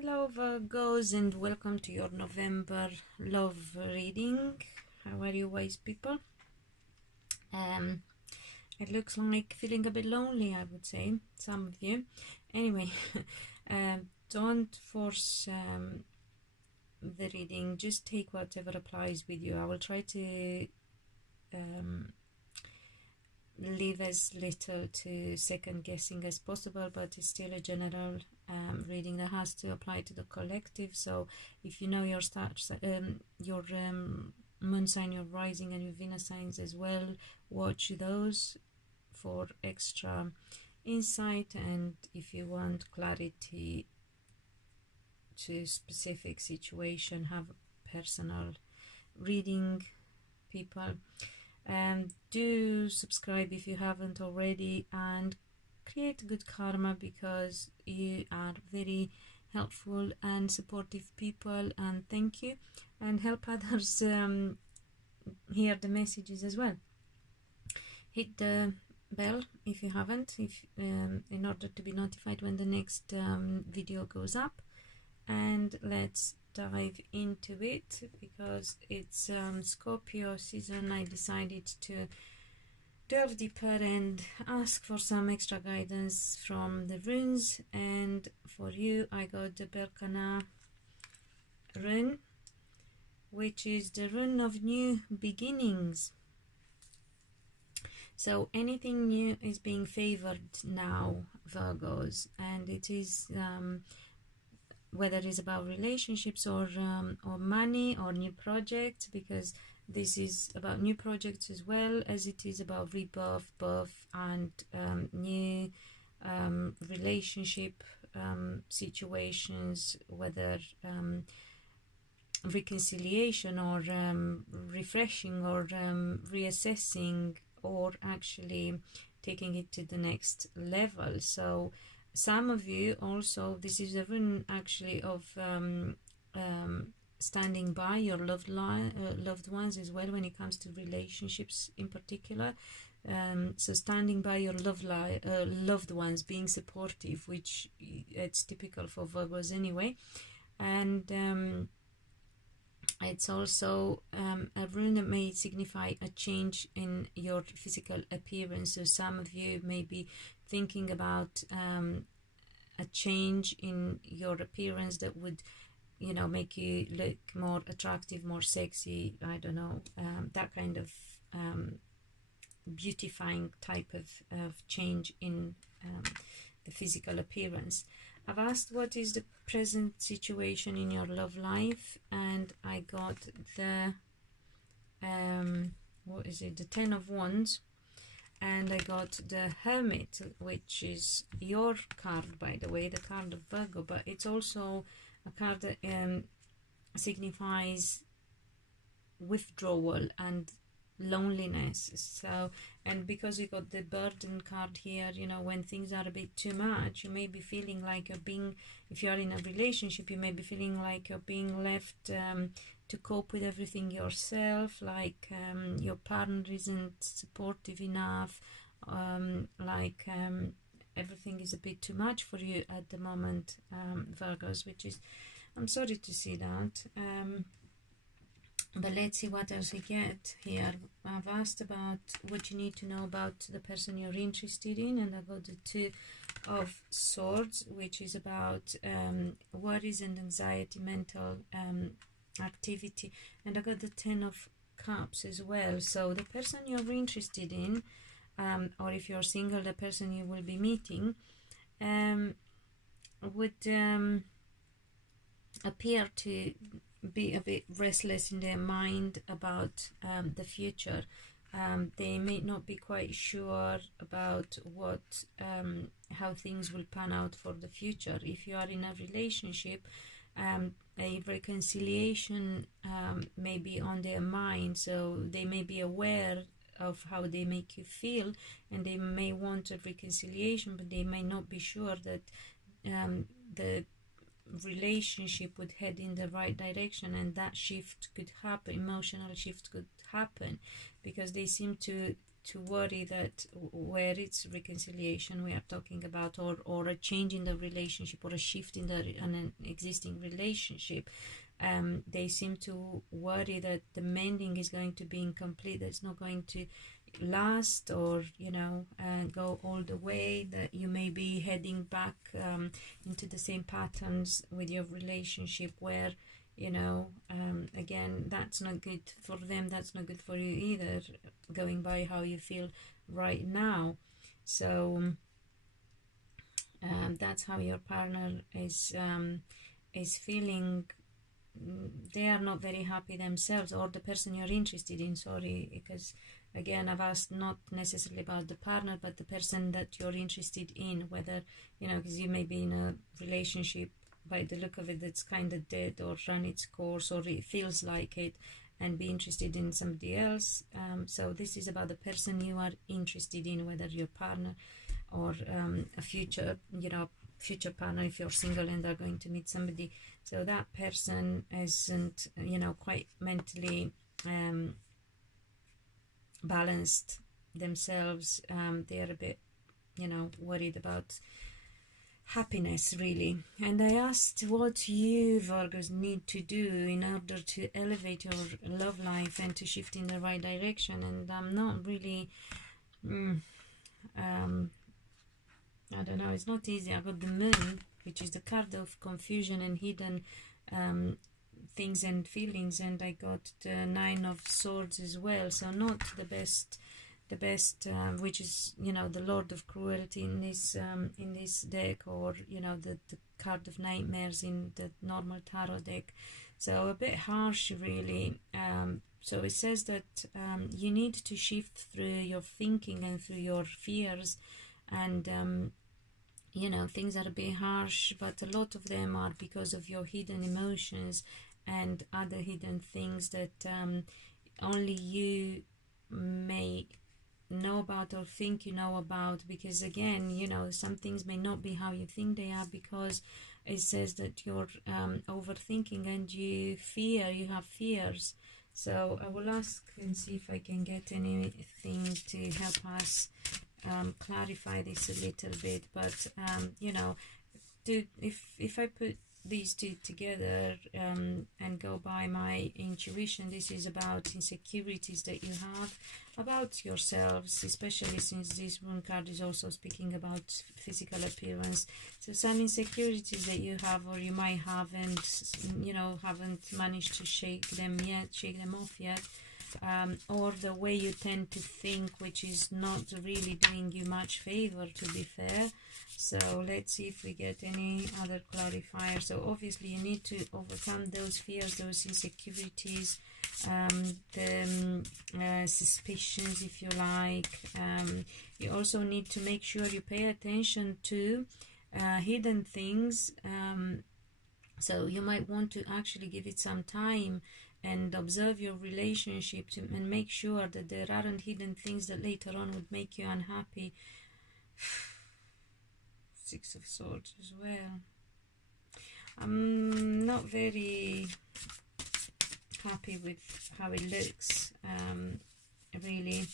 Hello Virgos, and welcome to your November love reading. How are you, wise people? It looks like feeling a bit lonely, I would say, some of you. Anyway, don't force the reading, just take whatever applies with you. I will try to leave as little to second guessing as possible, but it's still a general reading that has to apply to the collective. So if you know your moon sign, your rising and your Venus signs as well, watch those for extra insight. And if you want clarity to specific situation, have a personal reading, people. Do subscribe if you haven't already, and create good karma, because you are very helpful and supportive people, and thank you, and help others hear the messages as well. Hit the bell if you haven't, in order to be notified when the next video goes up. And let's dive into it, because it's Scorpio season. I decided to delve deeper and ask for some extra guidance from the runes. And for you, I got the Berkana rune, which is the rune of new beginnings. So anything new is being favored now, Virgos, and it is whether it's about relationships or money or new projects, because this is about new projects as well as it is about rebirth, birth, and new relationship situations, whether reconciliation or refreshing or reassessing, or actually taking it to the next level. So some of you also, this is a rune actually of standing by your loved ones as well, when it comes to relationships in particular. So standing by your loved ones, being supportive, which it's typical for Virgos anyway. And it's also a rune that may signify a change in your physical appearance. So some of you may be thinking about a change in your appearance that would, make you look more attractive, more sexy, I don't know, that kind of beautifying type of change in the physical appearance. I've asked what is the present situation in your love life, and I got the what is it, the 10 of Wands, and I got the Hermit, which is your card, by the way, the card of Virgo, but it's also a card that signifies withdrawal and loneliness. So, and because you got the burden card here, when things are a bit too much, you may be feeling like you're being, if you're in a relationship, you may be feeling like you're being left to cope with everything yourself, like your partner isn't supportive enough, everything is a bit too much for you at the moment, Virgos, which is, I'm sorry to see that. But let's see what else we get here. I've asked about what you need to know about the person you're interested in, and I got the 2 of Swords, which is about worries and anxiety, mental activity, and I got the 10 of Cups as well. So the person you're interested in, or if you're single, the person you will be meeting, would appear to be a bit restless in their mind about the future. They may not be quite sure about how things will pan out for the future. If you are in a relationship, a reconciliation may be on their mind, so they may be aware of how they make you feel, and they may want a reconciliation, but they may not be sure that the relationship would head in the right direction, and that shift could happen, emotional shift could happen, because they seem to to worry that where it's reconciliation we are talking about, or a change in the relationship, or a shift in an existing relationship, they seem to worry that the mending is going to be incomplete, that it's not going to last, or go all the way, that you may be heading back into the same patterns with your relationship, where again, that's not good for them, that's not good for you either, going by how you feel right now. So that's how your partner is feeling. They are not very happy themselves, or the person you're interested in, sorry, because again, I've asked not necessarily about the partner, but the person that you're interested in, whether, because you may be in a relationship by the look of it that's kind of dead or run its course, or it feels like it, and be interested in somebody else. So this is about the person you are interested in, whether your partner or a future partner, if you're single and are going to meet somebody. So that person isn't, quite mentally balanced themselves. They're a bit, worried about happiness, really. And I asked what you Virgos need to do in order to elevate your love life and to shift in the right direction. And I'm not really I don't know, it's not easy. I got the Moon, which is the card of confusion and hidden things and feelings, and I got the Nine of Swords as well, so not the best, which is the Lord of Cruelty in this deck, or the card of Nightmares in the normal tarot deck. So a bit harsh, really. So it says that you need to shift through your thinking and through your fears, and things are a bit harsh, but a lot of them are because of your hidden emotions and other hidden things that only you may know about or think you know about, because again, some things may not be how you think they are, because it says that you're overthinking and you have fears. So I will ask and see if I can get anything to help us clarify this a little bit. But if I put these two together and go by my intuition, this is about insecurities that you have about yourselves, especially since this moon card is also speaking about physical appearance. So some insecurities that you have, or you might haven't managed to shake them off yet, or the way you tend to think, which is not really doing you much favor, to be fair. So let's see if we get any other clarifier. So obviously you need to overcome those fears, those insecurities, the suspicions, if you like. You also need to make sure you pay attention to hidden things. So you might want to actually give it some time and observe your relationship and make sure that there aren't hidden things that later on would make you unhappy. Six of Swords as well. I'm not very happy with how it looks, really.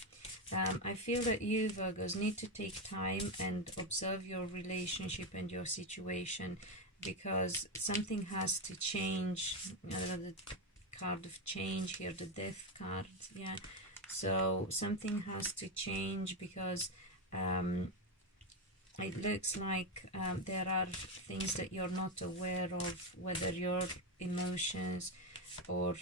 I feel that you Virgos need to take time and observe your relationship and your situation, because something has to change. The card of change here, the Death card, yeah. So something has to change, because it looks like there are things that you're not aware of, whether your emotions or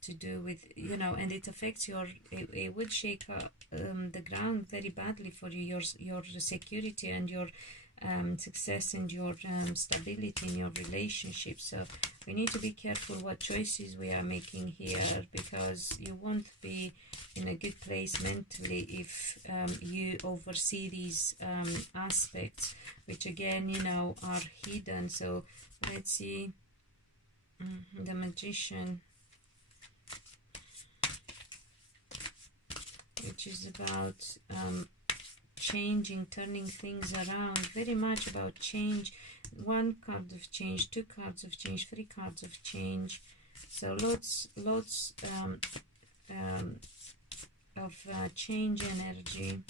to do with, and it affects it would shake up the ground very badly for you, your security and your success and your stability in your relationship. So we need to be careful what choices we are making here, because you won't be in a good place mentally if you oversee these aspects, which again, are hidden. So let's see. The Magician, which is about changing, turning things around, very much about change. One card of change, two cards of change, three cards of change. So lots of change energy.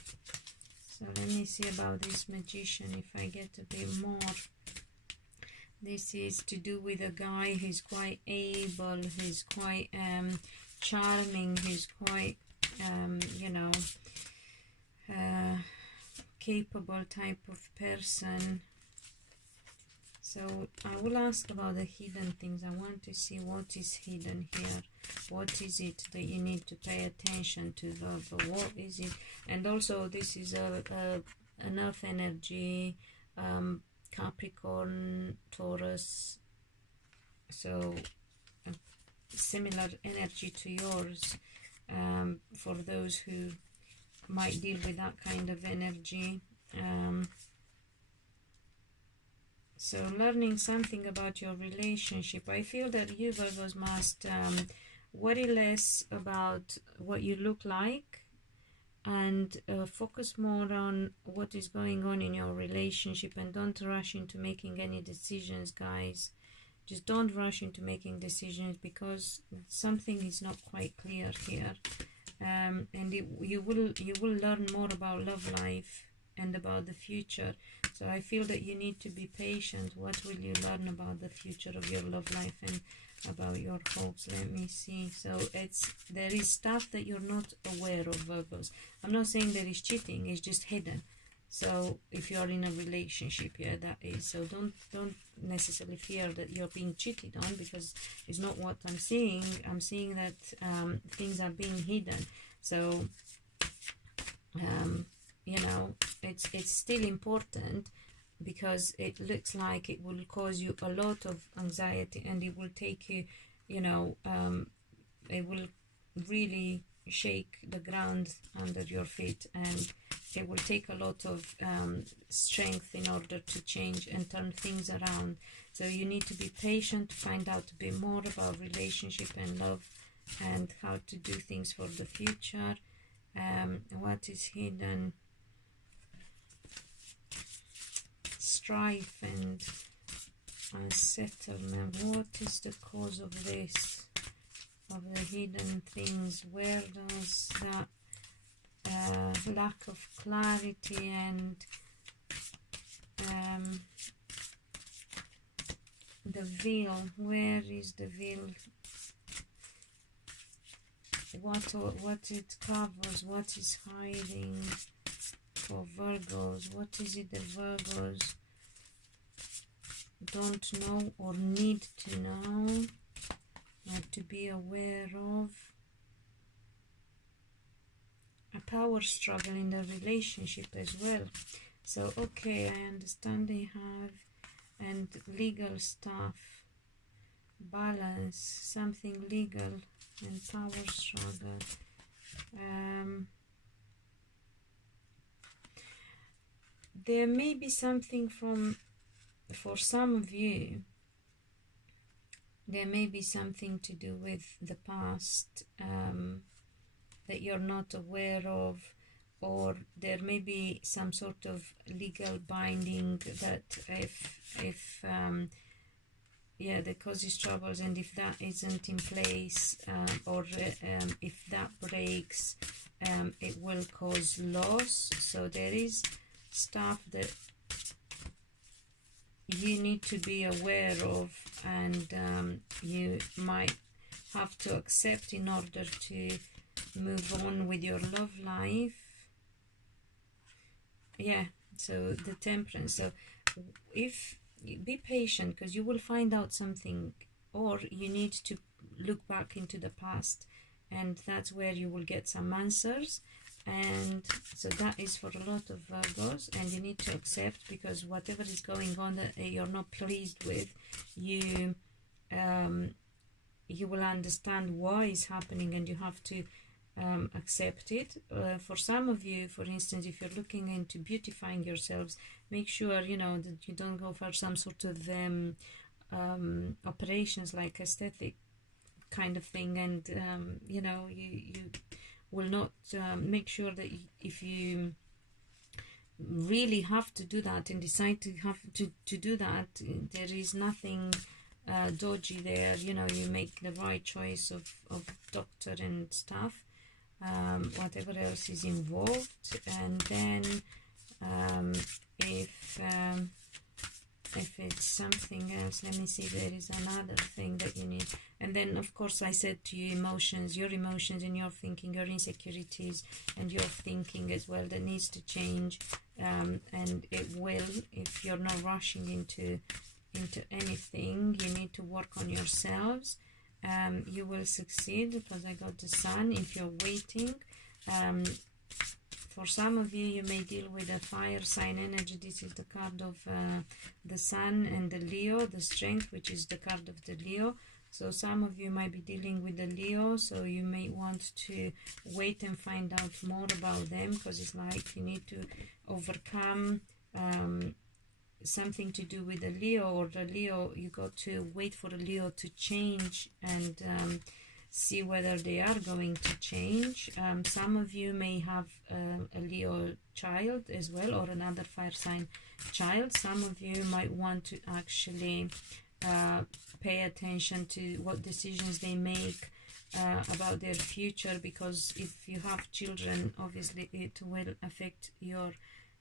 So let me see about this Magician, if I get a bit more. This is to do with a guy who's quite able, who's quite charming, who's quite, you know, capable type of person. So I will ask about the hidden things. I want to see what is hidden here. What is it that you need to pay attention to, Virgo? What is it? And also this is an earth energy, Capricorn, Taurus, so similar energy to yours, for those who might deal with that kind of energy. So learning something about your relationship. I feel that you, Virgos, must worry less about what you look like, and focus more on what is going on in your relationship, and don't rush into making any decisions, guys. Just don't rush into making decisions, because something is not quite clear here, and you will learn more about love life and about the future. So I feel that you need to be patient. What will you learn about the future of your love life and about your hopes? Let me see. So there is stuff that you're not aware of, Virgos. I'm not saying there is cheating, it's just hidden. So if you are in a relationship, yeah, that is. So don't necessarily fear that you're being cheated on, because it's not what I'm seeing. I'm seeing that things are being hidden. So you know, it's still important, because it looks like it will cause you a lot of anxiety, and it will take you, you know, it will really shake the ground under your feet, and it will take a lot of strength in order to change and turn things around. So you need to be patient to find out a bit more about relationship and love, and how to do things for the future. What is hidden? Strife and unsettlement. What is the cause of this, of the hidden things? Where does that lack of clarity and the veil, where is the veil? What it covers, what is hiding for Virgos? What is it the Virgos don't know or need to know, or to be aware of? A power struggle in the relationship as well. So okay, I understand they have, and legal stuff, balance, something legal and power struggle. There may be something for some of you, there may be something to do with the past that you're not aware of, or there may be some sort of legal binding that if yeah, that causes troubles, and if that isn't in place, or if that breaks, it will cause loss. So there is stuff that you need to be aware of, and you might have to accept in order to move on with your love life. Yeah, so the Temperance. So if be patient, because you will find out something, or you need to look back into the past, and that's where you will get some answers. And so that is for a lot of Virgos, and you need to accept, because whatever is going on that you're not pleased with, you will understand why it's happening, and you have to accept it. For some of you, for instance, if you're looking into beautifying yourselves, make sure you know that you don't go for some sort of operations like aesthetic kind of thing, and you know, you will not make sure that if you really have to do that and decide to have to do that, there is nothing dodgy there. You know, you make the right choice of doctor and stuff. whatever else is involved. And then if it's something else, let me see, there is another thing that you need. And then of course I said to you, emotions, your emotions and your thinking, your insecurities and your thinking as well, that needs to change. And it will, if you're not rushing into anything, you need to work on yourselves. You will succeed, because I got the Sun. If you're waiting, for some of you, you may deal with a fire sign energy. This is the card of the Sun and the Leo, the Strength, which is the card of the Leo. So some of you might be dealing with the Leo, so you may want to wait and find out more about them, because it's like you need to overcome something to do with the Leo, or the Leo, you got to wait for the Leo to change and see whether they are going to change. Some of you may have a Leo child as well, or another fire sign child. Some of you might want to actually pay attention to what decisions they make about their future, because if you have children, obviously it will affect your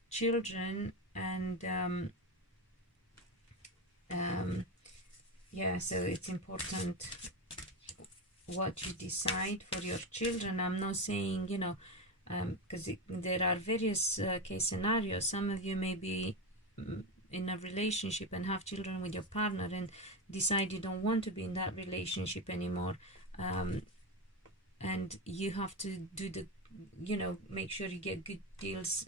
children. And yeah, so it's important what you decide for your children. I'm not saying, you know, because there are various case scenarios. Some of you may be in a relationship and have children with your partner and decide you don't want to be in that relationship anymore, and you have to do the, you know, make sure you get good deals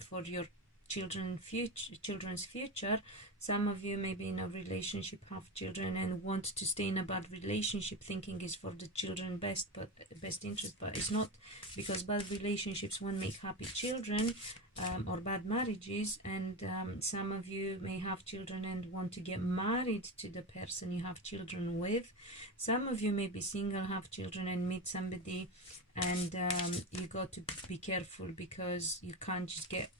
for your children's future. Some of you may be in a relationship, have children, and want to stay in a bad relationship, thinking it's for the children best interest, but it's not, because bad relationships won't make happy children, or bad marriages. And some of you may have children and want to get married to the person you have children with. Some of you may be single, have children, and meet somebody, and you got to be careful, because you can't just get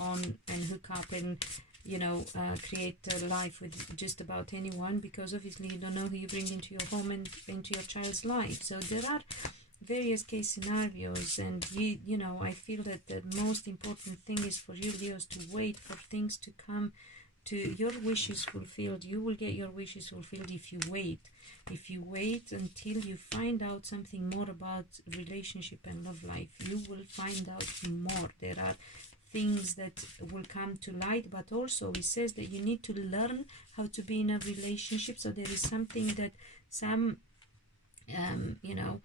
on and hook up and, you know, create a life with just about anyone, because obviously you don't know who you bring into your home and into your child's life. So there are various case scenarios, and you know, I feel that the most important thing is for you, Leos, to wait for things to come, to your wishes fulfilled. You will get your wishes fulfilled if you wait. If you wait until you find out something more about relationship and love life, you will find out more. There are things that will come to light, but also it says that you need to learn how to be in a relationship. So there is something that some you know,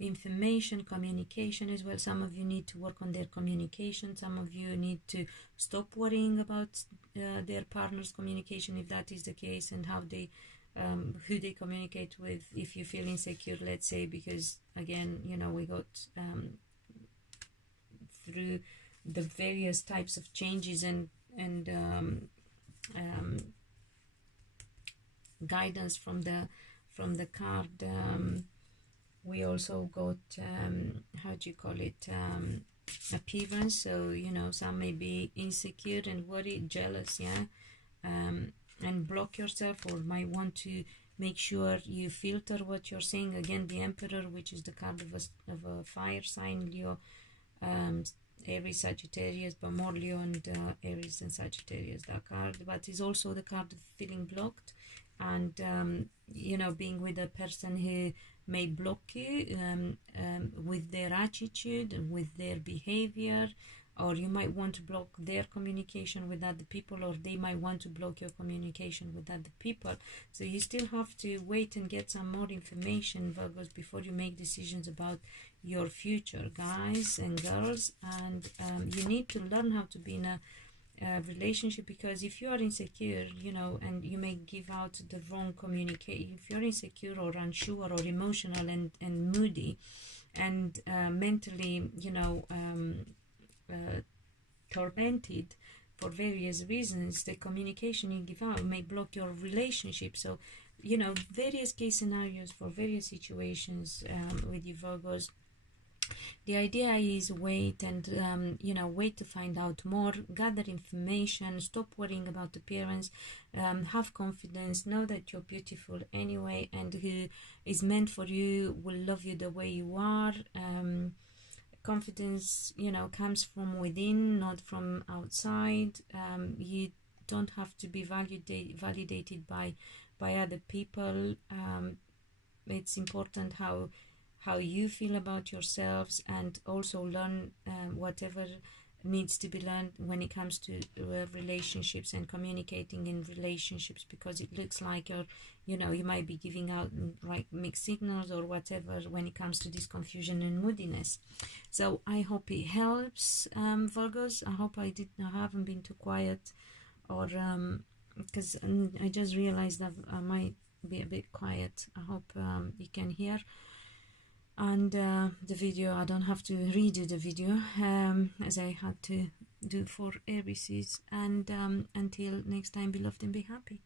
information, communication as well. Some of you need to work on their communication. Some of you need to stop worrying about their partner's communication, if that is the case, and how they who they communicate with. If you feel insecure, let's say, because again, you know, we got through the various types of changes and guidance from the card. We also got how do you call it, appearance. So, you know, some may be insecure and worried, jealous, yeah, and block yourself, or might want to make sure you filter what you're saying. Again, the Emperor, which is the card of a fire sign, Leo, Aries, Sagittarius, but more Leo and Aries and Sagittarius, that card. But it's also the card of feeling blocked, and you know, being with a person who may block you with their attitude, with their behavior, or you might want to block their communication with other people, or they might want to block your communication with other people. So you still have to wait and get some more information, Virgos, before you make decisions about your future, guys and girls. And you need to learn how to be in a relationship, because if you are insecure, you know, and you may give out the wrong communication, if you're insecure or unsure or emotional and moody and mentally, you know, tormented for various reasons, the communication you give out may block your relationship. So, you know, various case scenarios for various situations with you, Virgos. The idea is wait and wait to find out more, gather information, stop worrying about appearance, have confidence, know that you're beautiful anyway, and who is meant for you will love you the way you are. Confidence, comes from within, not from outside. You don't have to be validated by other people. It's important how you feel about yourselves, and also learn whatever needs to be learned when it comes to relationships and communicating in relationships, because it looks like you might be giving out like mixed signals or whatever when it comes to this confusion and moodiness. So I hope it helps, Virgos. I hope I haven't been too quiet, or because I just realized that I might be a bit quiet. I hope you can hear. And the video, I don't have to redo the video as I had to do for Aries. And until next time, be loved and be happy.